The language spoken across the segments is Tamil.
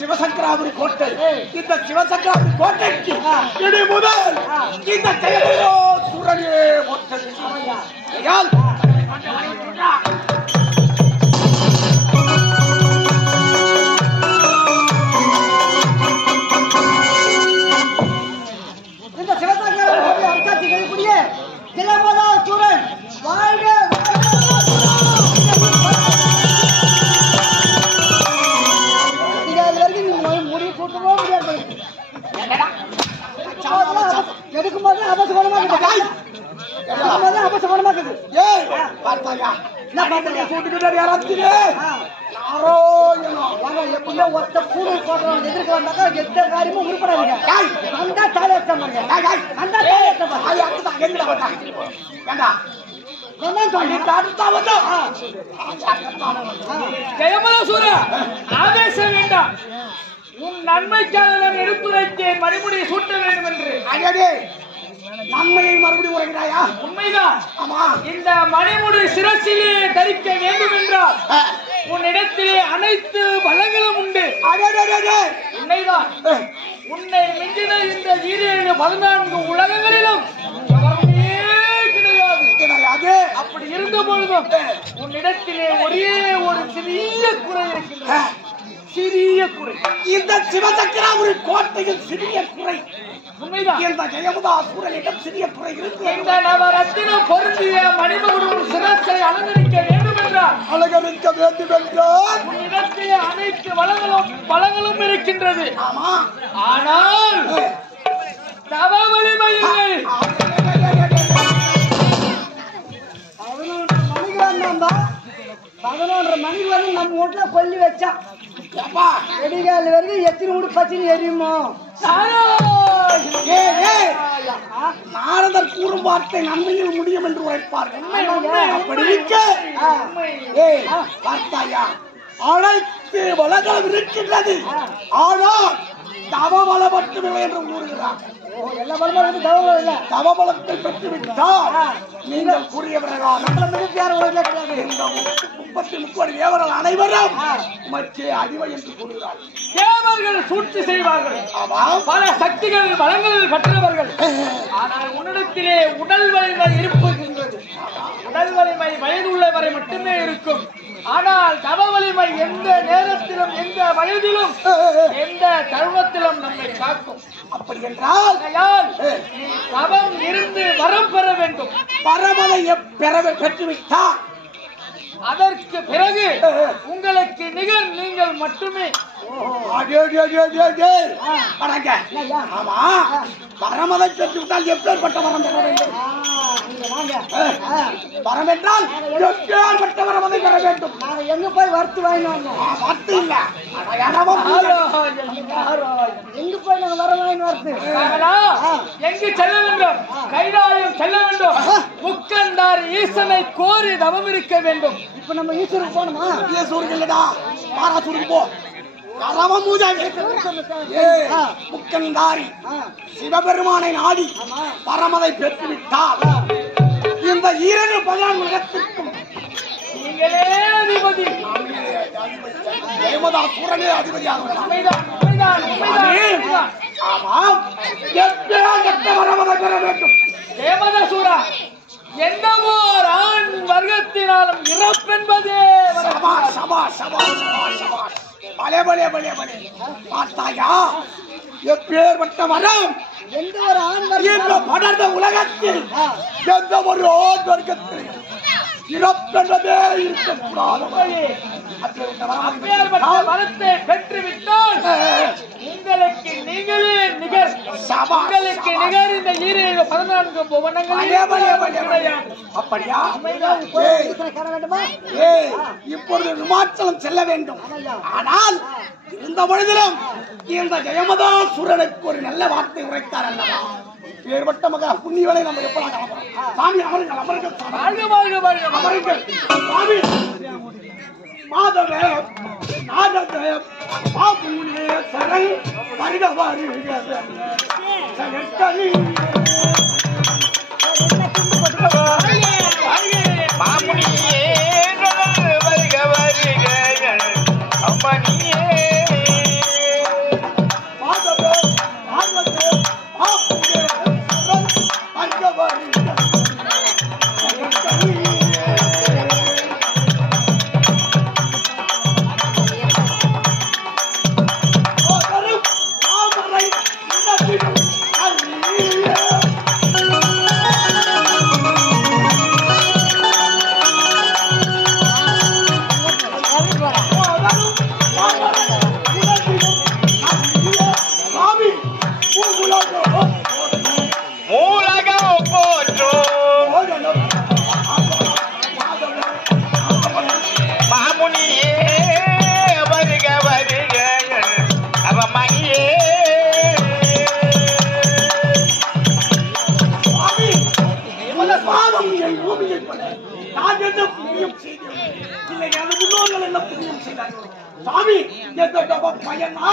சிவசங்கராபுரி கோட்டை. இந்த சிவசங்கராபுரி கோட்டைக்கு இடி முதல் இந்த ஜெயமதா சூரனே ஒற்றன். இந்த சிவசங்கராபுரி அரசாட்சி கைக்கூடிய ஜெயமதா சூரன் வாழ்க. எடுக்கும்போது அபசகுணமா இருக்குது. எப்பவுமே ஒத்த பூனை போடுறவங்க எதிர்க்க வந்தாக்கா எந்த காரியமும் உருப்படாதீங்க. அந்த தாயத்தம் அந்த ஜெயமதா ஆவேசம் வேண்டாம். உன் நன்மைக்காக நான் எடுத்துரைத்தேன் மறுபடியும் சூட்ட வேண்டும் என்று. நன்மையை மறுபடியும் உரைக்கிறாயா? உண்மைதான். ஆமா. இந்த மணிமுடி சிரசிலே தரிக்க வேண்டும் என்றால் உன்னிடத்திலே அனைத்து வளங்களும் உண்டு. உண்மைதான். உன்னை மிஞ்சின இந்த 14 உலகங்களிலும் கிடையாது. அப்படி இருந்த பொழுதும் உன்னிடத்திலே ஒரே ஒரு சிறிய குறை இருக்கின்றது. சிறிய குறை. இந்த சிவசங்கராபுரி கோட்டையில் சிறிய குறை. உண்மைதான். இந்த ஜெயமதா சூரனிடம் சிறிய குறை இருக்கு. இந்த நவரத்தினம் பொருந்திய மணிமகுடம் சிரசை அலங்கரிக்க வேண்டும் என்றால் அலங்கரிக்க வேண்டும் என்றால் உன்னிடத்திலே அனைத்து வளங்களும் இருக்கின்றது. ஆமா. ஆனால் தவ வலிமை இல்லை. 11 மணிக்கு வந்து நம்ம வீட்டுல கொல்லி வச்சான். வெடிகால வரைக்கும் எத்தனை வீடு பச்சினி எரியுமோ? நாரதர் கூறும் வார்த்தை நன்மையில் முடியும் என்று உரைப்பார். அப்படி இருக்க பார்த்தாயா, அனைத்து வளங்களும் இருக்கின்றது. ஆனால் தவ வளம் மட்டுமில்லை என்று கூறுகிறார். எல்லா பலமும் தவம் இல்லை. தவ பலத்தை பெற்றுவிட்டால் நீங்கள் கூறியவர்களால் 33 தேவர்கள் அனைவரும் உமக்கே அடிமை என்று கூறுகிறார். தேவர்கள் சூழ்ச்சி செய்வார்கள். பல சக்திகள் வளங்களில் பெற்றவர்கள். ஆனால் உன்னிடத்திலே உடல் வலிமை இருக்கின்றது. உடல் வலிமை வயதுள்ளவரை மட்டுமே இருக்கும். ஆனால் தவ வலிமை எந்த நேரத்திலும் எந்த வயதிலும் எந்த தருணத்திலும் நம்மை காக்கும். அப்படி என்றால் நீ தவம் இருந்து வரம் பெற வேண்டும். பரமதை பெற்றுவிட்டால் அதற்கு பிறகு உங்களுக்கு நிகர் நீங்கள் மட்டுமே. ஆமா, பரமதை பெற்றுவிட்டால் எப்பேற்பட்ட வரம் பெற வேண்டும்? வரம் என்றால் எப்பேற்பட்ட வரமதை பெற வேண்டும்? எங்க போய் வறுத்து வாங்கினோம்? வறுத்து இல்ல, எங்க போய் நாங்க வர வாங்கி வறுத்து எங்கு செல்ல வேண்டும்? கைலாயம் செல்ல வேண்டும். முக்கண்டார் ஈசனை கோரி தவம் இருக்க வேண்டும். இப்ப நம்ம ஈஸ்வருக்கு போகணுமா? ஈஸ்வருக்கு இல்லடா, பாராசூருக்கு போ. முக்கந்தாரி சிவபெருமானை நாடி பரமதை பெற்றுவிட்டால் இந்த 14 உலகத்திற்கும் நீங்களே அதிபதி. ஜெயமதா சூரனே அதிபதியாக. ஆமாம், வரமதை பெற வேண்டும். ஜெயமதா சூரா, எந்த ஓர் ஆண் வர்க்கத்தினாலும் இறப்பென்பதே. பார்த்தாயா, எப்பேற்பட்ட வரம்! எந்த ஒரு ஆண் படர்ந்த உலகத்தில் எந்த ஒரு ஆண் வர்க்கத்தில் இறப்பென்பதே இருக்கக்கூடாது. வரத்தை பெற்றுவிட்டால் உங்களுக்கு நீங்களே நிகர். உங்களுக்கு நிகர் இந்த 14 புவனங்களில். அப்படியா? இப்பொழுது விமாச்சலம் செல்ல வேண்டும். ஆனால் இருந்த பொழுதிலும் இந்த ஜெயமதா சூரனுக்கு ஒரு நல்ல வார்த்தை உரைத்தார் அல்லவா? ஏற்பட்ட மக புண்ணியவனை நம்ம எப்பலாம் காணப்போம்? சாமி அமருங்கள், அமருங்கள், அமருங்கள். சாமி மாதவே நாதவே பாபுனே சரண் வருக வருக சரண் பூமியை கொள்ள நான் என்ன புண்ணியம் செய்தேன்? இல்லை எனது முன்னோர்கள் என்ன புண்ணியம் செய்தார்கள்? சாமி எந்த தவ பயனா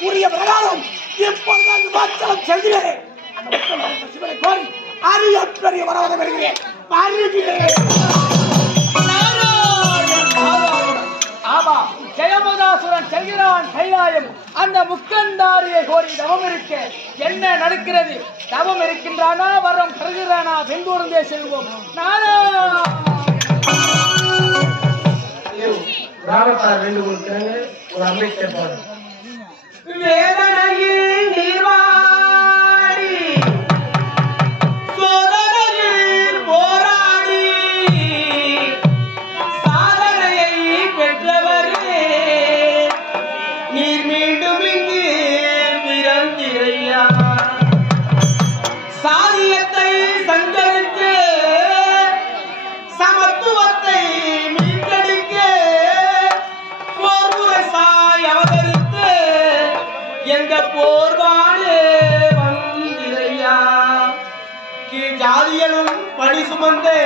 கூறிய பிரகாரம் இப்பொழுது விமாச்சலம் செல்கிறேன். சிவனை கோரி அரியற்ற வரவதை வருகிறேன். ஆமா, ஜெயமதாசுரன் செல்கிறான் கைலாயம். அந்த முக்கந்தாரியை கோரி தவம் இருக்க என்ன நடக்கிறது? தவம் இருக்கின்றானா, வரம் தருகிறானா? வெண்தோர்ந்தே செல்வோம். ஒரு அமைச்சர் வேதனையில் நீர்வாடி சோதனையில் போராடி சாதனையை பெற்றவரே நீர் மீண்டும் இங்கு பிறந்திரையா. சாதியத்தை சஞ்சரித்து சமத்துவத்தை மீட்டெடுக்க போர்முறை சாய் அவதரித்து எங்க போர்வாடு வந்திரையா. கீழ் ஜாதியனும் பணி சுமந்து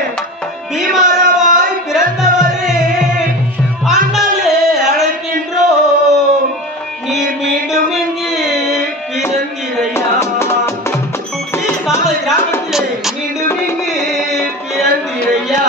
பீமாராவாய் பிறந்தவரே அண்ணலே அழைக்கின்றோம். நீர் மீண்டும் இங்கு பிறந்திரையா. சாலை கிராமத்திலே மீண்டும் இங்கு பிறந்திரையா.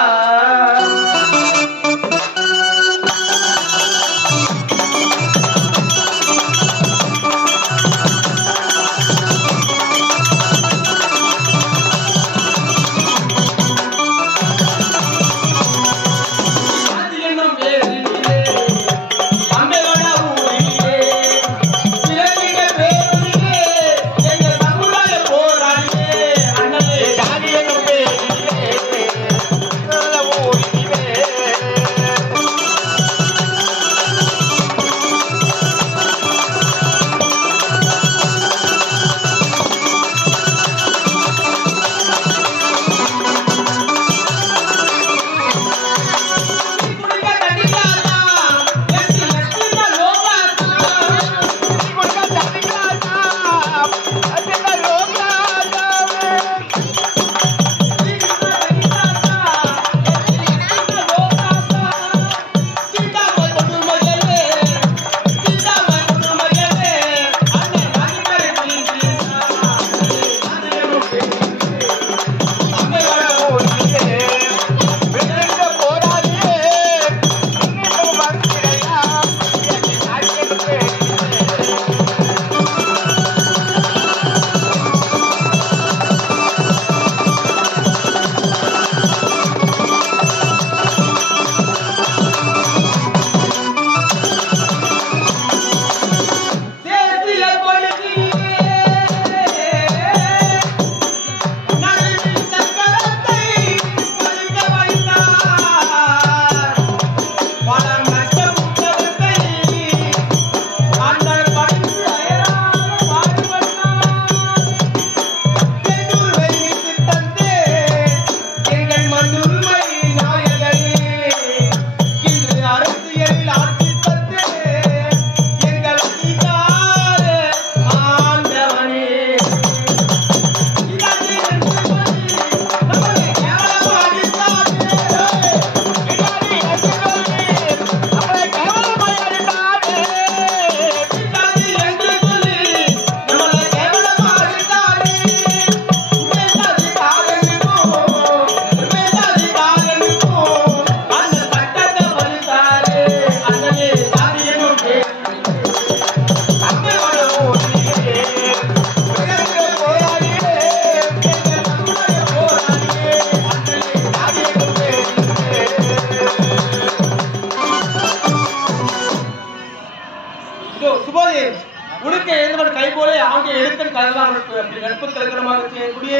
போல ஆகிய எழுத்தன் கலதான் அப்படி நட்பு கலக்கணமாக செய்யக்கூடிய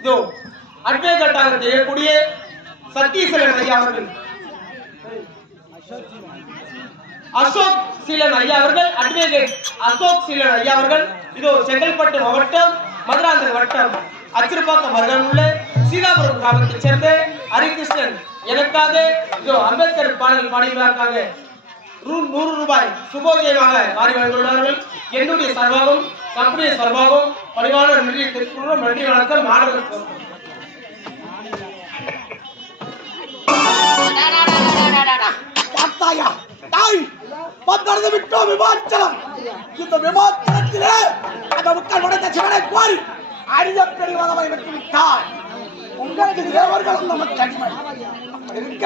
இதோ அட்வொகேட்டாக செய்யக்கூடிய சத்தீஸ்வரன் ஐயா அவர்கள், அசோக் சீலன் ஐயா அவர்கள், அட்வொகேட் அசோக் சீலன் ஐயா அவர்கள் இதோ செங்கல்பட்டு மாவட்டம் மதுராந்தகம் வட்டம் அச்சிறுபாக்கம் அருகில் உள்ள சீதாபுரம் கிராமத்தைச் சேர்ந்த ஹரிகிருஷ்ணன் எனக்காக இதோ அம்பேத்கர் பாடல் பாடியதற்காக 100 ரூபாய் சுபோஜயமாக மாறி வந்துள்ளார்கள். என்னுடைய சார்பாகவும் கம்பெனி சார்பாகவும் பணிவான நன்றி தெரிவித்துள்ளோம். நன்றி வணக்கம். மாணவர்கள் பார்த்தாயா தாய் பந்தறந்து விட்டோம் விமாச்சலம். இந்த விமாச்சலத்திலே அந்த மக்கள் உடைத்த சிவனை கோரி அரிய பெரியவரை விட்டு விட்டார். உங்களுக்கு தேவர்கள் நமக்கு அடிமை இருக்க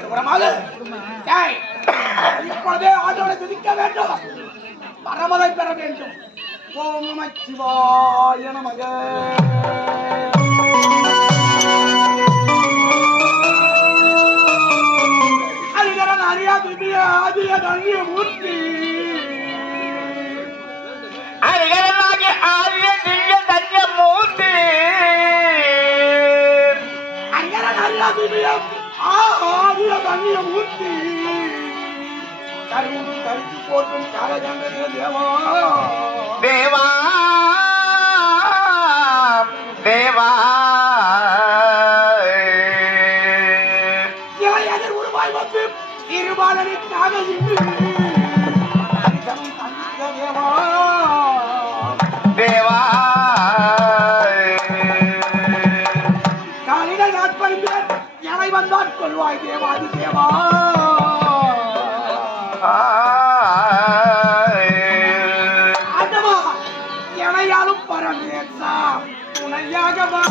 விவரமாக இப்பொழுதே ஆண்டவனை துதிக்க வேண்டும், பரமதை பெற வேண்டும். ஓம் நம சிவாய நமக. தேவா தேவா உருவாய் வந்து இருபாலனுக்காக தேவா காலிட நாட்பறிந்தேன் எனை வந்தான் கொள்வாய் தேவாதி தேவா. ஆண்டவா எனையாலும் பரமேசா உனையாகவா.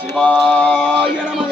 சிவாய நமக.